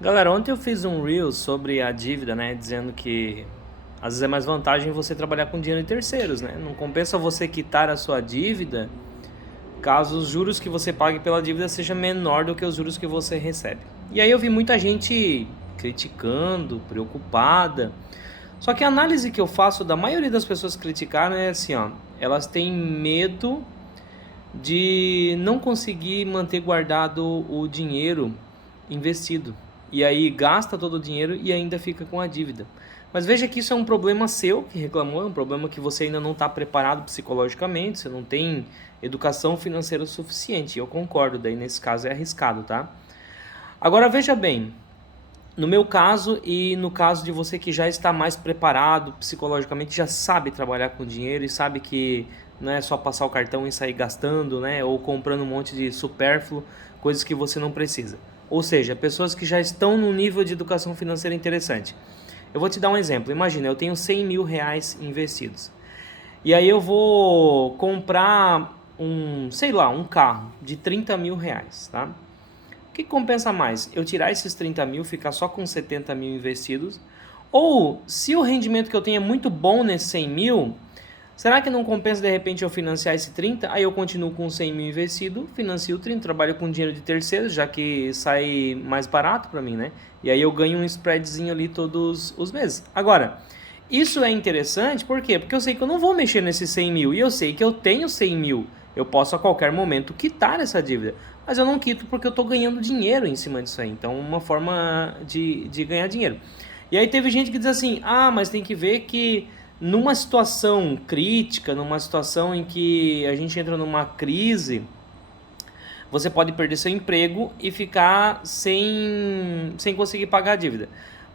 Galera, ontem eu fiz um reel sobre a dívida, né? Dizendo que às vezes é mais vantagem você trabalhar com dinheiro de terceiros, né? Não compensa você quitar a sua dívida caso os juros que você pague pela dívida seja menor do que os juros que você recebe. E aí eu vi muita gente criticando, preocupada. Só que a análise que eu faço da maioria das pessoas que criticaram é assim, ó, elas têm medo de não conseguir manter guardado o dinheiro investido. E aí gasta todo o dinheiro e ainda fica com a dívida. Mas veja que isso é um problema seu que reclamou, é um problema que você ainda não está preparado psicologicamente, você não tem educação financeira suficiente. Eu concordo, daí nesse caso é arriscado, tá? Agora veja bem, no meu caso e no caso de você que já está mais preparado psicologicamente, já sabe trabalhar com dinheiro e sabe que não é só passar o cartão e sair gastando, né? Ou comprando um monte de supérfluo, coisas que você não precisa. Ou seja, pessoas que já estão num nível de educação financeira interessante. Eu vou te dar um exemplo. Imagina, eu tenho 100 mil reais investidos. E aí eu vou comprar sei lá, um carro de 30 mil reais, tá? O que compensa mais? Eu tirar esses 30 mil, ficar só com 70 mil investidos? Ou, se o rendimento que eu tenho é muito bom nesses 100 mil, será que não compensa de repente eu financiar esse 30? Aí eu continuo com 100 mil investido, financio o 30, trabalho com dinheiro de terceiros, já que sai mais barato para mim, né? E aí eu ganho um spreadzinho ali todos os meses. Agora, isso é interessante, por quê? Porque eu sei que eu não vou mexer nesses 100 mil e eu sei que eu tenho 100 mil. Eu posso a qualquer momento quitar essa dívida, mas eu não quito porque eu estou ganhando dinheiro em cima disso aí. Então, uma forma de ganhar dinheiro. E aí teve gente que diz assim, mas tem que ver que numa situação crítica, numa situação em que a gente entra numa crise, você pode perder seu emprego e ficar sem conseguir pagar a dívida.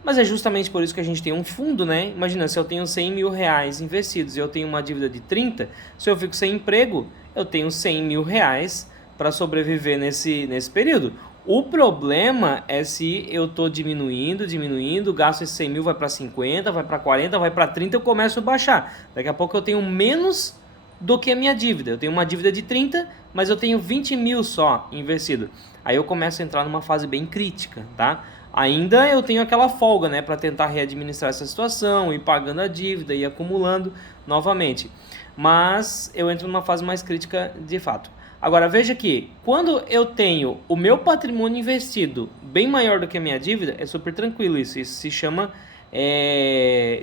Mas é justamente por isso que a gente tem um fundo, né? Imagina, se eu tenho 100 mil reais investidos e eu tenho uma dívida de 30, se eu fico sem emprego, eu tenho 100 mil reais para sobreviver nesse período. O problema é se eu estou diminuindo, gasto esses 100 mil, vai para 50, vai para 40, vai para 30, eu começo a baixar. Daqui a pouco eu tenho menos do que a minha dívida. Eu tenho uma dívida de 30, mas eu tenho 20 mil só investido. Aí eu começo a entrar numa fase bem crítica, tá? Ainda eu tenho aquela folga, né, para tentar readministrar essa situação, ir pagando a dívida e acumulando novamente. Mas eu entro numa fase mais crítica de fato. Agora veja que quando eu tenho o meu patrimônio investido bem maior do que a minha dívida, é super tranquilo isso. Isso se chama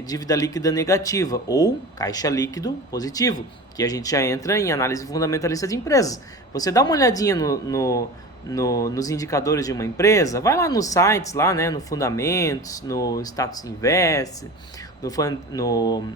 dívida líquida negativa ou caixa líquido positivo, que a gente já entra em análise fundamentalista de empresas. Você dá uma olhadinha nos indicadores de uma empresa, vai lá nos sites, lá, né, no Fundamentos, no Status Invest, no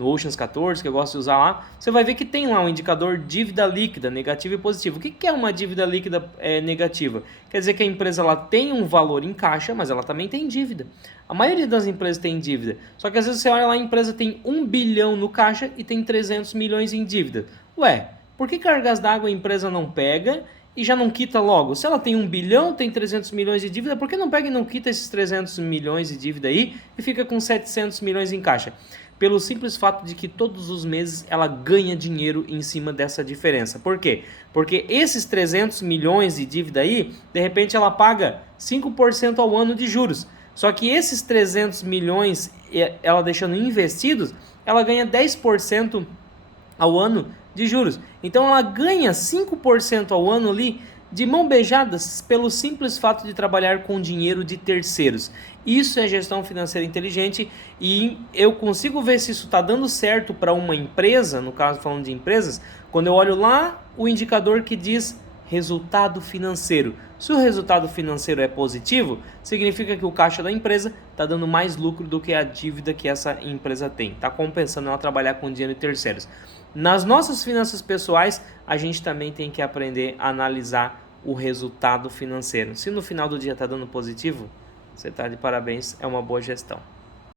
Oceans 14, que eu gosto de usar lá, você vai ver que tem lá um indicador dívida líquida, negativa e positiva. O que é uma dívida líquida negativa? Quer dizer que a empresa ela tem um valor em caixa, mas ela também tem dívida. A maioria das empresas tem dívida. Só que às vezes você olha lá, a empresa tem 1 bilhão no caixa e tem 300 milhões em dívida. Ué, por que cargas d'água a empresa não pega e já não quita logo? Se ela tem 1 bilhão, tem 300 milhões de dívida, por que não pega e não quita esses 300 milhões de dívida aí e fica com 700 milhões em caixa? Pelo simples fato de que todos os meses ela ganha dinheiro em cima dessa diferença. Por quê? Porque esses 300 milhões de dívida aí, de repente ela paga 5% ao ano de juros. Só que esses 300 milhões, ela deixando investidos, ela ganha 10% ao ano de juros. Então ela ganha 5% ao ano ali de mão beijada pelo simples fato de trabalhar com dinheiro de terceiros. Isso é gestão financeira inteligente e eu consigo ver se isso está dando certo para uma empresa, no caso falando de empresas, quando eu olho lá o indicador que diz resultado financeiro. Se o resultado financeiro é positivo, significa que o caixa da empresa está dando mais lucro do que a dívida que essa empresa tem. Está compensando ela trabalhar com dinheiro de terceiros. Nas nossas finanças pessoais, a gente também tem que aprender a analisar o resultado financeiro. Se no final do dia está dando positivo, você está de parabéns, é uma boa gestão.